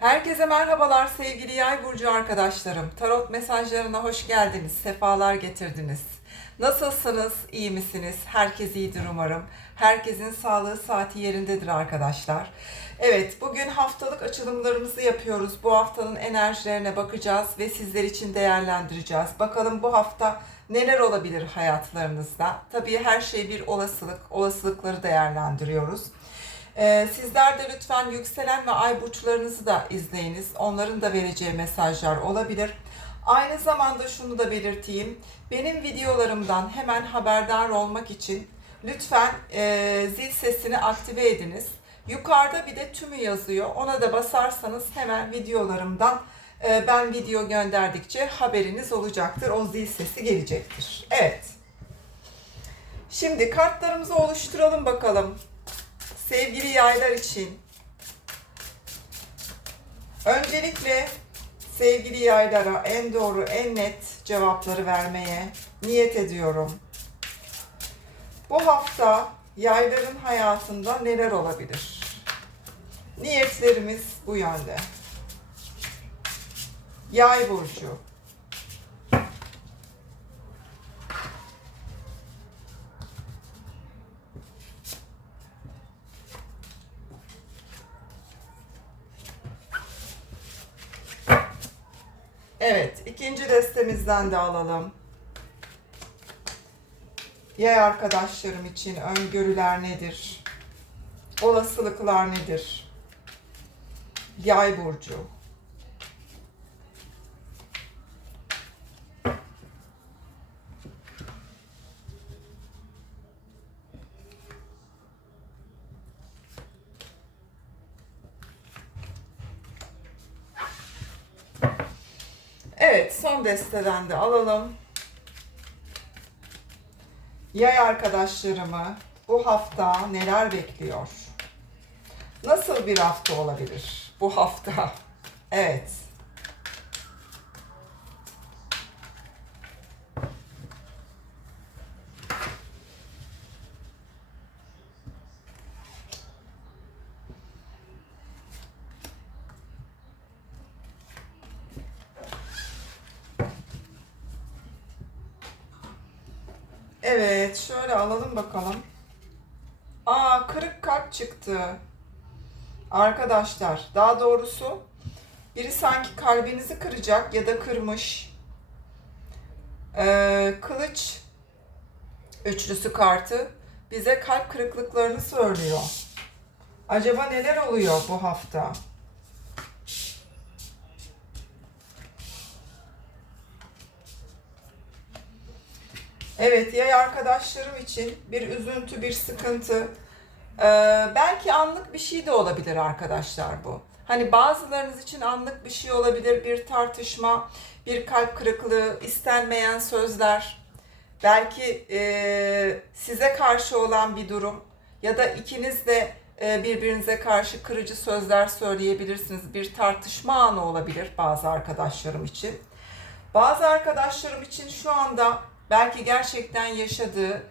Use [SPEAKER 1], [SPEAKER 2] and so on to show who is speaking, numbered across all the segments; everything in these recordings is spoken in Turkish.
[SPEAKER 1] Herkese merhabalar sevgili Yay burcu arkadaşlarım. Tarot mesajlarına hoş geldiniz. Sefalar getirdiniz. Nasılsınız? İyi misiniz? Herkes iyidir umarım. Herkesin sağlığı saati yerindedir arkadaşlar. Evet, bugün haftalık açılımlarımızı yapıyoruz. Bu haftanın enerjilerine bakacağız ve sizler için değerlendireceğiz. Bakalım bu hafta neler olabilir hayatlarınızda? Tabii her şey bir olasılık. Olasılıkları değerlendiriyoruz. Ee, sizler de lütfen yükselen ve ay burçlarınızı da izleyiniz. Onların da vereceği mesajlar olabilir. Aynı zamanda şunu da belirteyim. Benim videolarımdan hemen haberdar olmak için lütfen e, zil sesini aktive ediniz. Yukarıda bir de tümü yazıyor. Ona da basarsanız hemen videolarımdan e, ben video gönderdikçe haberiniz olacaktır. O zil sesi gelecektir. Evet. Şimdi kartlarımızı oluşturalım bakalım. Sevgili yaylar için öncelikle sevgili yaylara en doğru, en net cevapları vermeye niyet ediyorum. Bu hafta yayların hayatında neler olabilir? Niyetlerimiz bu yönde. Yay burcu. Evet, ikinci destemizden de alalım. Yay arkadaşlarım için öngörüler nedir? Olasılıklar nedir? Yay burcu. Evet, son desteden de alalım. Yay arkadaşlarımı bu hafta neler bekliyor? Nasıl bir hafta olabilir bu hafta? Evet şöyle alalım bakalım. Aa, kırık kalp çıktı. Arkadaşlar, daha doğrusu biri sanki kalbinizi kıracak ya da kırmış. Ee, kılıç üçlüsü kartı bize kalp kırıklıklarını söylüyor. Acaba neler oluyor bu hafta? Evet, yay arkadaşlarım için bir üzüntü, bir sıkıntı. Ee, belki anlık bir şey de olabilir arkadaşlar bu. Hani bazılarınız için anlık bir şey olabilir, bir tartışma, bir kalp kırıklığı, istenmeyen sözler. Belki e, size karşı olan bir durum ya da ikiniz de e, birbirinize karşı kırıcı sözler söyleyebilirsiniz. Bir tartışma anı olabilir bazı arkadaşlarım için. Bazı arkadaşlarım için şu anda belki gerçekten yaşadığı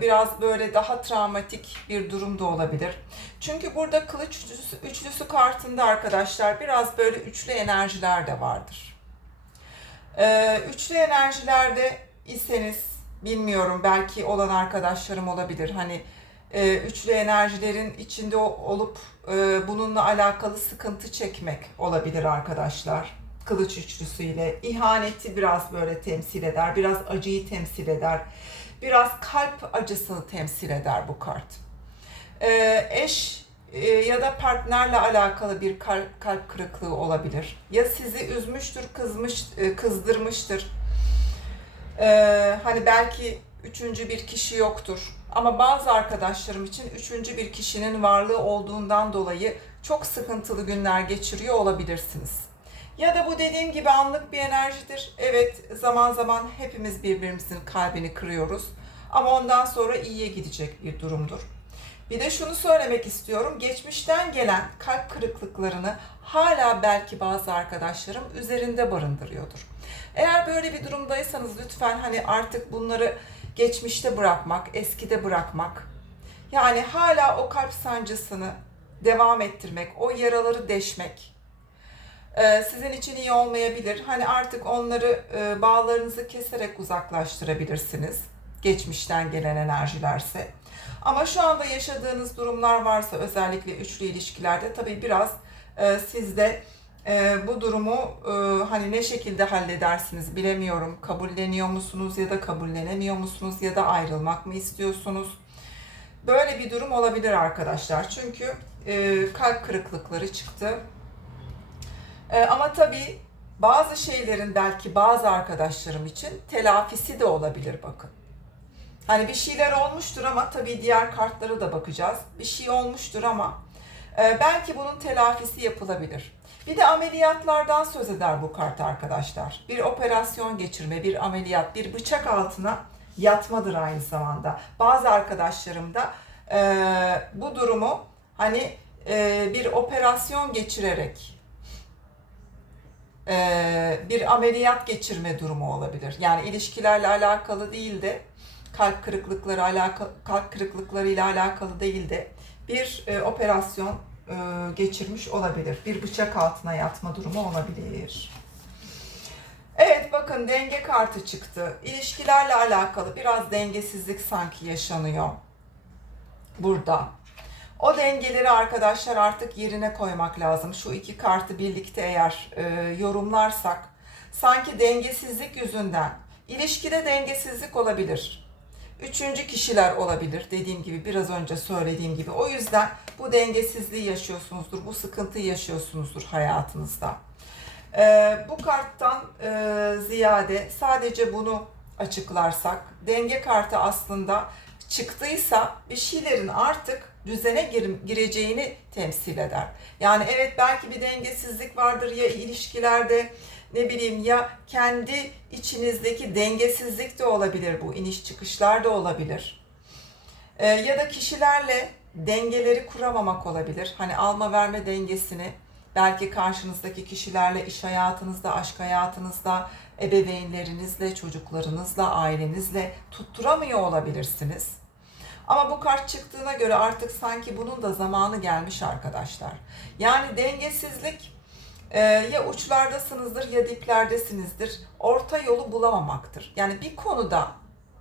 [SPEAKER 1] biraz böyle daha travmatik bir durum da olabilir. Çünkü burada kılıç üçlüsü, üçlüsü kartında arkadaşlar biraz böyle üçlü enerjiler de vardır. E, üçlü enerjilerde iseniz bilmiyorum belki olan arkadaşlarım olabilir. Hani e, üçlü enerjilerin içinde olup e, bununla alakalı sıkıntı çekmek olabilir arkadaşlar kılıç üçlüsüyle ihaneti biraz böyle temsil eder, biraz acıyı temsil eder, biraz kalp acısını temsil eder bu kart. Ee, eş e, ya da partnerle alakalı bir kalp, kalp kırıklığı olabilir. Ya sizi üzmüştür, kızmış, e, kızdırmıştır. Ee, hani belki üçüncü bir kişi yoktur. Ama bazı arkadaşlarım için üçüncü bir kişinin varlığı olduğundan dolayı çok sıkıntılı günler geçiriyor olabilirsiniz. Ya da bu dediğim gibi anlık bir enerjidir. Evet zaman zaman hepimiz birbirimizin kalbini kırıyoruz. Ama ondan sonra iyiye gidecek bir durumdur. Bir de şunu söylemek istiyorum. Geçmişten gelen kalp kırıklıklarını hala belki bazı arkadaşlarım üzerinde barındırıyordur. Eğer böyle bir durumdaysanız lütfen hani artık bunları geçmişte bırakmak, eskide bırakmak. Yani hala o kalp sancısını devam ettirmek, o yaraları deşmek e, sizin için iyi olmayabilir. Hani artık onları e, bağlarınızı keserek uzaklaştırabilirsiniz. Geçmişten gelen enerjilerse. Ama şu anda yaşadığınız durumlar varsa özellikle üçlü ilişkilerde tabii biraz e, sizde e, bu durumu e, hani ne şekilde halledersiniz bilemiyorum. Kabulleniyor musunuz ya da kabullenemiyor musunuz ya da ayrılmak mı istiyorsunuz? Böyle bir durum olabilir arkadaşlar. Çünkü e, kalp kırıklıkları çıktı. E, ama tabii bazı şeylerin belki bazı arkadaşlarım için telafisi de olabilir bakın. Hani bir şeyler olmuştur ama tabii diğer kartlara da bakacağız. Bir şey olmuştur ama e, belki bunun telafisi yapılabilir. Bir de ameliyatlardan söz eder bu kart arkadaşlar. Bir operasyon geçirme, bir ameliyat, bir bıçak altına yatmadır aynı zamanda. Bazı arkadaşlarım da e, bu durumu hani e, bir operasyon geçirerek e, bir ameliyat geçirme durumu olabilir. Yani ilişkilerle alakalı değil de kalp kırıklıkları alakalı kalp kırıklıkları ile alakalı değil de bir e, operasyon e, geçirmiş olabilir. Bir bıçak altına yatma durumu olabilir. Evet bakın denge kartı çıktı. İlişkilerle alakalı biraz dengesizlik sanki yaşanıyor. Burada. O dengeleri arkadaşlar artık yerine koymak lazım. Şu iki kartı birlikte eğer e, yorumlarsak sanki dengesizlik yüzünden ilişkide dengesizlik olabilir. Üçüncü kişiler olabilir dediğim gibi biraz önce söylediğim gibi. O yüzden bu dengesizliği yaşıyorsunuzdur, bu sıkıntıyı yaşıyorsunuzdur hayatınızda. E, bu karttan e, ziyade sadece bunu açıklarsak denge kartı aslında çıktıysa bir şeylerin artık düzene gir- gireceğini temsil eder. Yani evet belki bir dengesizlik vardır ya ilişkilerde ne bileyim ya kendi içinizdeki dengesizlik de olabilir bu iniş çıkışlar da olabilir. Ee, ya da kişilerle dengeleri kuramamak olabilir. Hani alma verme dengesini belki karşınızdaki kişilerle iş hayatınızda, aşk hayatınızda, ebeveynlerinizle, çocuklarınızla, ailenizle tutturamıyor olabilirsiniz. Ama bu kart çıktığına göre artık sanki bunun da zamanı gelmiş arkadaşlar. Yani dengesizlik e, ya uçlardasınızdır ya diplerdesinizdir. Orta yolu bulamamaktır. Yani bir konuda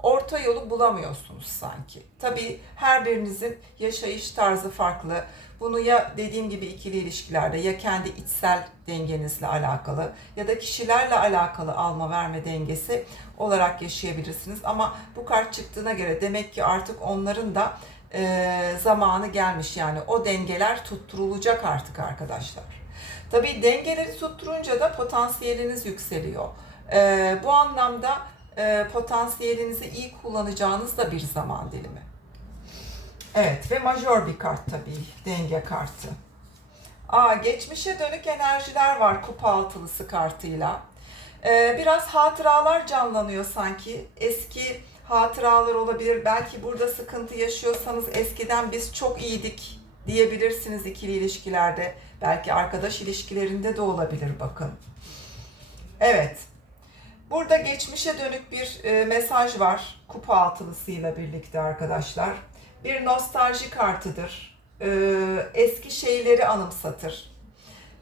[SPEAKER 1] orta yolu bulamıyorsunuz sanki. Tabii her birinizin yaşayış tarzı farklı. Bunu ya dediğim gibi ikili ilişkilerde ya kendi içsel dengenizle alakalı ya da kişilerle alakalı alma verme dengesi olarak yaşayabilirsiniz. Ama bu kart çıktığına göre demek ki artık onların da e, zamanı gelmiş. Yani o dengeler tutturulacak artık arkadaşlar. Tabii dengeleri tutturunca da potansiyeliniz yükseliyor. E, bu anlamda e, potansiyelinizi iyi kullanacağınız da bir zaman dilimi. Evet ve majör bir kart tabii denge kartı. Aa, geçmişe dönük enerjiler var kupa altılısı kartıyla. Ee, biraz hatıralar canlanıyor sanki. Eski hatıralar olabilir. Belki burada sıkıntı yaşıyorsanız eskiden biz çok iyiydik diyebilirsiniz ikili ilişkilerde. Belki arkadaş ilişkilerinde de olabilir bakın. Evet. Burada geçmişe dönük bir e, mesaj var kupa altılısıyla birlikte arkadaşlar. Bir nostalji kartıdır. E, eski şeyleri anımsatır.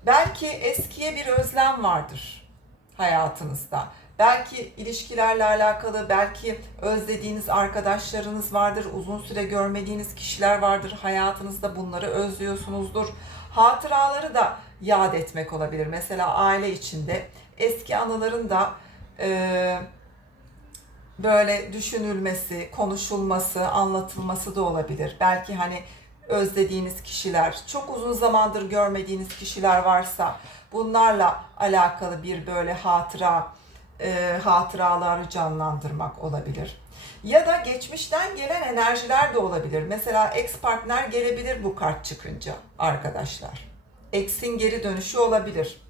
[SPEAKER 1] Belki eskiye bir özlem vardır hayatınızda. Belki ilişkilerle alakalı, belki özlediğiniz arkadaşlarınız vardır, uzun süre görmediğiniz kişiler vardır hayatınızda bunları özlüyorsunuzdur. Hatıraları da yad etmek olabilir. Mesela aile içinde eski anıların da e, böyle düşünülmesi, konuşulması, anlatılması da olabilir. Belki hani özlediğiniz kişiler, çok uzun zamandır görmediğiniz kişiler varsa bunlarla alakalı bir böyle hatıra, e, hatıraları canlandırmak olabilir. Ya da geçmişten gelen enerjiler de olabilir. Mesela ex partner gelebilir bu kart çıkınca arkadaşlar. Ex'in geri dönüşü olabilir.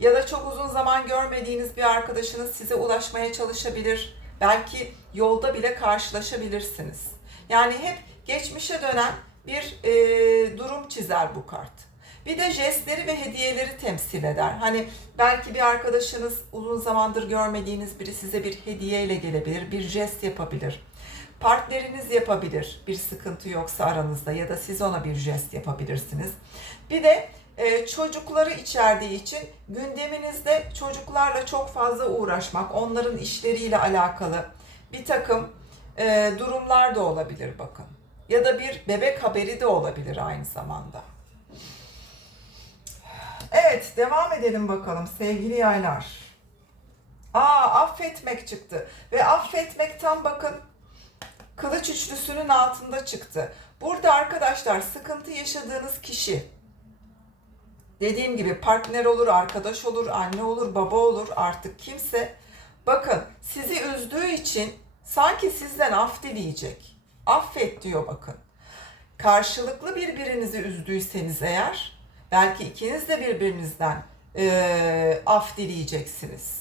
[SPEAKER 1] Ya da çok uzun zaman görmediğiniz bir arkadaşınız size ulaşmaya çalışabilir. Belki yolda bile karşılaşabilirsiniz. Yani hep geçmişe dönen bir e, durum çizer bu kart. Bir de jestleri ve hediyeleri temsil eder. Hani belki bir arkadaşınız uzun zamandır görmediğiniz biri size bir hediyeyle gelebilir, bir jest yapabilir. Partneriniz yapabilir bir sıkıntı yoksa aranızda ya da siz ona bir jest yapabilirsiniz. Bir de e, çocukları içerdiği için gündeminizde çocuklarla çok fazla uğraşmak, onların işleriyle alakalı bir takım e, durumlar da olabilir bakın. Ya da bir bebek haberi de olabilir aynı zamanda. Evet, devam edelim bakalım sevgili yaylar. Aa, affetmek çıktı. Ve affetmek tam bakın kılıç üçlüsünün altında çıktı. Burada arkadaşlar sıkıntı yaşadığınız kişi dediğim gibi partner olur, arkadaş olur, anne olur, baba olur artık kimse bakın sizi üzdüğü için sanki sizden af dileyecek. Affet diyor bakın. Karşılıklı birbirinizi üzdüyseniz eğer belki ikiniz de birbirinizden eee, af dileyeceksiniz.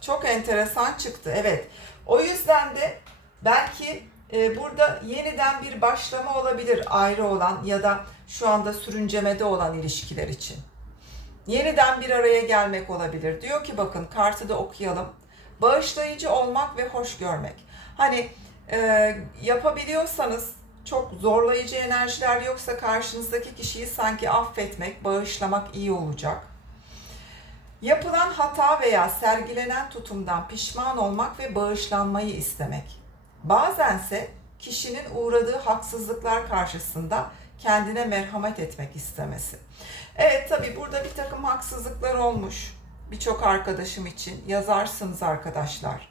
[SPEAKER 1] Çok enteresan çıktı. Evet. O yüzden de belki e, burada yeniden bir başlama olabilir ayrı olan ya da şu anda sürüncemede olan ilişkiler için. Yeniden bir araya gelmek olabilir. Diyor ki bakın kartı da okuyalım. Bağışlayıcı olmak ve hoş görmek. Hani e, yapabiliyorsanız çok zorlayıcı enerjiler yoksa karşınızdaki kişiyi sanki affetmek, bağışlamak iyi olacak. Yapılan hata veya sergilenen tutumdan pişman olmak ve bağışlanmayı istemek. Bazense kişinin uğradığı haksızlıklar karşısında kendine merhamet etmek istemesi. Evet tabi burada bir takım haksızlıklar olmuş. Birçok arkadaşım için yazarsınız arkadaşlar.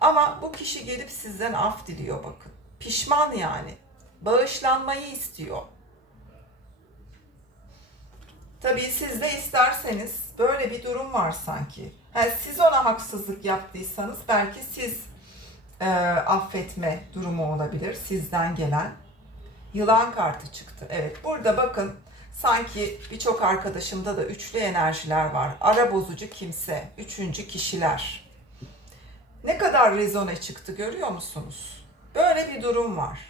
[SPEAKER 1] Ama bu kişi gelip sizden af diliyor bakın. Pişman yani. Bağışlanmayı istiyor. Tabii siz de isterseniz böyle bir durum var sanki. Yani siz ona haksızlık yaptıysanız belki siz e, affetme durumu olabilir sizden gelen. Yılan kartı çıktı. Evet burada bakın sanki birçok arkadaşımda da üçlü enerjiler var. Ara bozucu kimse, üçüncü kişiler. Ne kadar rezone çıktı görüyor musunuz? Böyle bir durum var.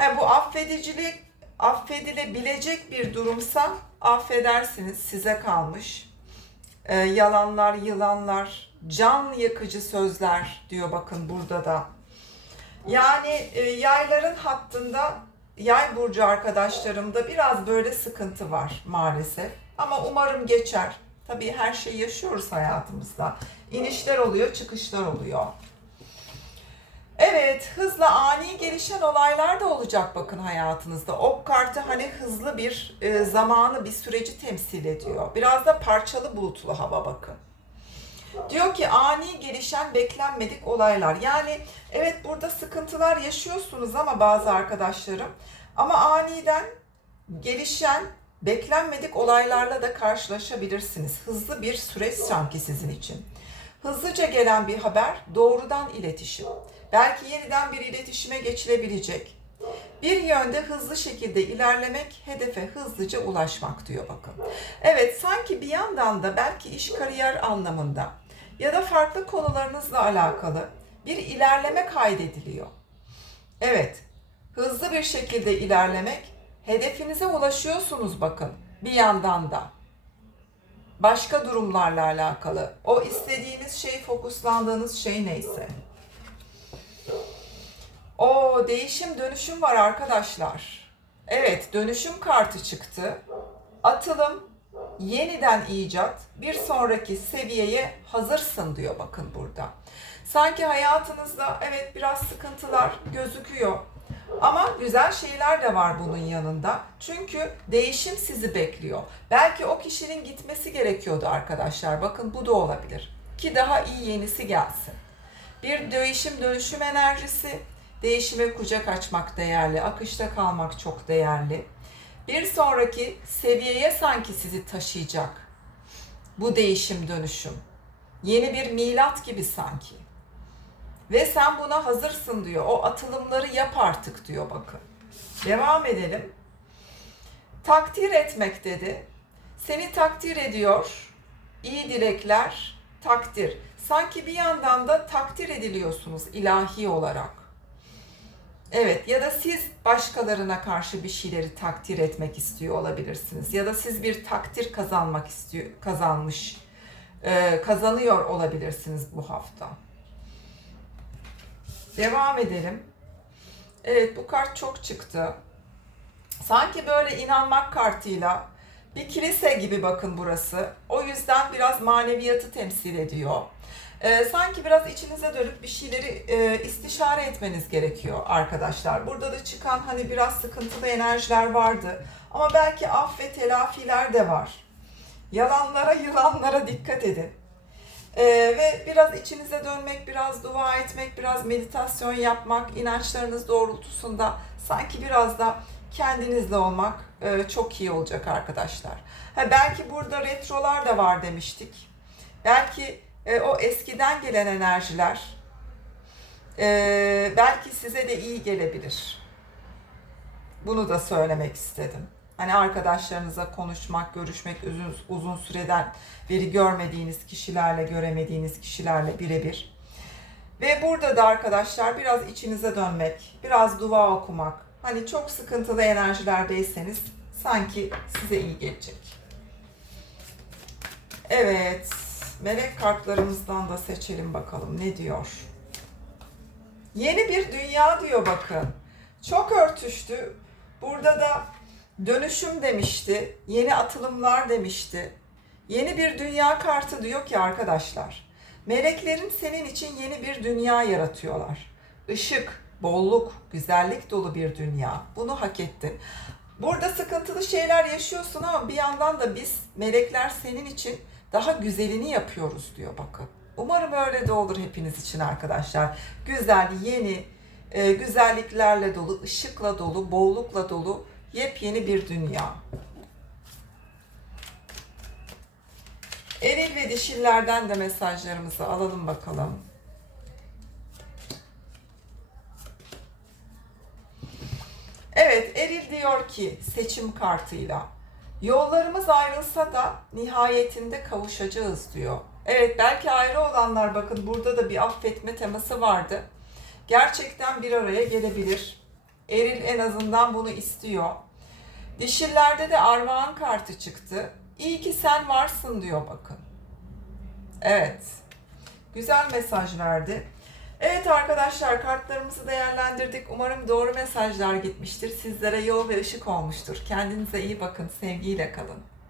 [SPEAKER 1] Ha, bu affedicilik affedilebilecek bir durumsa affedersiniz size kalmış. Ee, yalanlar, yılanlar, can yakıcı sözler diyor bakın burada da. Yani e, yayların hattında yay burcu arkadaşlarımda biraz böyle sıkıntı var maalesef. Ama umarım geçer. Tabii her şeyi yaşıyoruz hayatımızda. İnişler oluyor, çıkışlar oluyor. Evet, hızla ani gelişen olaylar da olacak bakın hayatınızda. Ok kartı hani hızlı bir e, zamanı, bir süreci temsil ediyor. Biraz da parçalı bulutlu hava bakın. Diyor ki ani gelişen beklenmedik olaylar. Yani evet burada sıkıntılar yaşıyorsunuz ama bazı arkadaşlarım ama aniden gelişen beklenmedik olaylarla da karşılaşabilirsiniz. Hızlı bir süreç sanki sizin için. Hızlıca gelen bir haber doğrudan iletişim. Belki yeniden bir iletişime geçilebilecek. Bir yönde hızlı şekilde ilerlemek, hedefe hızlıca ulaşmak diyor bakın. Evet sanki bir yandan da belki iş kariyer anlamında ya da farklı konularınızla alakalı bir ilerleme kaydediliyor. Evet, hızlı bir şekilde ilerlemek, hedefinize ulaşıyorsunuz bakın bir yandan da. Başka durumlarla alakalı. O istediğiniz şey, fokuslandığınız şey neyse. O değişim dönüşüm var arkadaşlar. Evet dönüşüm kartı çıktı. Atılım, yeniden icat, bir sonraki seviyeye hazırsın diyor bakın burada. Sanki hayatınızda evet biraz sıkıntılar gözüküyor. Ama güzel şeyler de var bunun yanında. Çünkü değişim sizi bekliyor. Belki o kişinin gitmesi gerekiyordu arkadaşlar. Bakın bu da olabilir. Ki daha iyi yenisi gelsin. Bir değişim dönüşüm enerjisi, değişime kucak açmak değerli, akışta kalmak çok değerli. Bir sonraki seviyeye sanki sizi taşıyacak bu değişim dönüşüm. Yeni bir milat gibi sanki. Ve sen buna hazırsın diyor. O atılımları yap artık diyor bakın. Devam edelim. Takdir etmek dedi. Seni takdir ediyor. İyi dilekler, takdir. Sanki bir yandan da takdir ediliyorsunuz ilahi olarak. Evet ya da siz başkalarına karşı bir şeyleri takdir etmek istiyor olabilirsiniz. Ya da siz bir takdir kazanmak istiyor, kazanmış, e, kazanıyor olabilirsiniz bu hafta. Devam edelim. Evet bu kart çok çıktı. Sanki böyle inanmak kartıyla bir kilise gibi bakın burası. O yüzden biraz maneviyatı temsil ediyor. Ee, sanki biraz içinize dönüp bir şeyleri e, istişare etmeniz gerekiyor arkadaşlar. Burada da çıkan hani biraz sıkıntılı enerjiler vardı. Ama belki af ve telafiler de var. Yalanlara, yılanlara dikkat edin. Ee, ve biraz içinize dönmek, biraz dua etmek, biraz meditasyon yapmak, inançlarınız doğrultusunda sanki biraz da kendinizle olmak e, çok iyi olacak arkadaşlar. Ha, belki burada retrolar da var demiştik. Belki e, o eskiden gelen enerjiler e, belki size de iyi gelebilir. Bunu da söylemek istedim. Hani arkadaşlarınıza konuşmak, görüşmek uzun, uzun süreden beri görmediğiniz kişilerle, göremediğiniz kişilerle birebir. Ve burada da arkadaşlar biraz içinize dönmek, biraz dua okumak. Hani çok sıkıntılı enerjilerdeyseniz sanki size iyi gelecek. Evet, melek kartlarımızdan da seçelim bakalım ne diyor. Yeni bir dünya diyor bakın. Çok örtüştü. Burada da dönüşüm demişti, yeni atılımlar demişti. Yeni bir dünya kartı diyor ki arkadaşlar. Meleklerin senin için yeni bir dünya yaratıyorlar. Işık, bolluk, güzellik dolu bir dünya. Bunu hak ettin. Burada sıkıntılı şeyler yaşıyorsun ama bir yandan da biz melekler senin için daha güzelini yapıyoruz diyor bakın. Umarım öyle de olur hepiniz için arkadaşlar. Güzel, yeni, e, güzelliklerle dolu, ışıkla dolu, bollukla dolu yepyeni bir dünya. Eril ve dişillerden de mesajlarımızı alalım bakalım. Evet, Eril diyor ki seçim kartıyla yollarımız ayrılsa da nihayetinde kavuşacağız diyor. Evet, belki ayrı olanlar bakın burada da bir affetme teması vardı. Gerçekten bir araya gelebilir. Eril en azından bunu istiyor. Dişillerde de armağan kartı çıktı. İyi ki sen varsın diyor bakın. Evet. Güzel mesaj verdi. Evet arkadaşlar kartlarımızı değerlendirdik. Umarım doğru mesajlar gitmiştir. Sizlere yol ve ışık olmuştur. Kendinize iyi bakın. Sevgiyle kalın.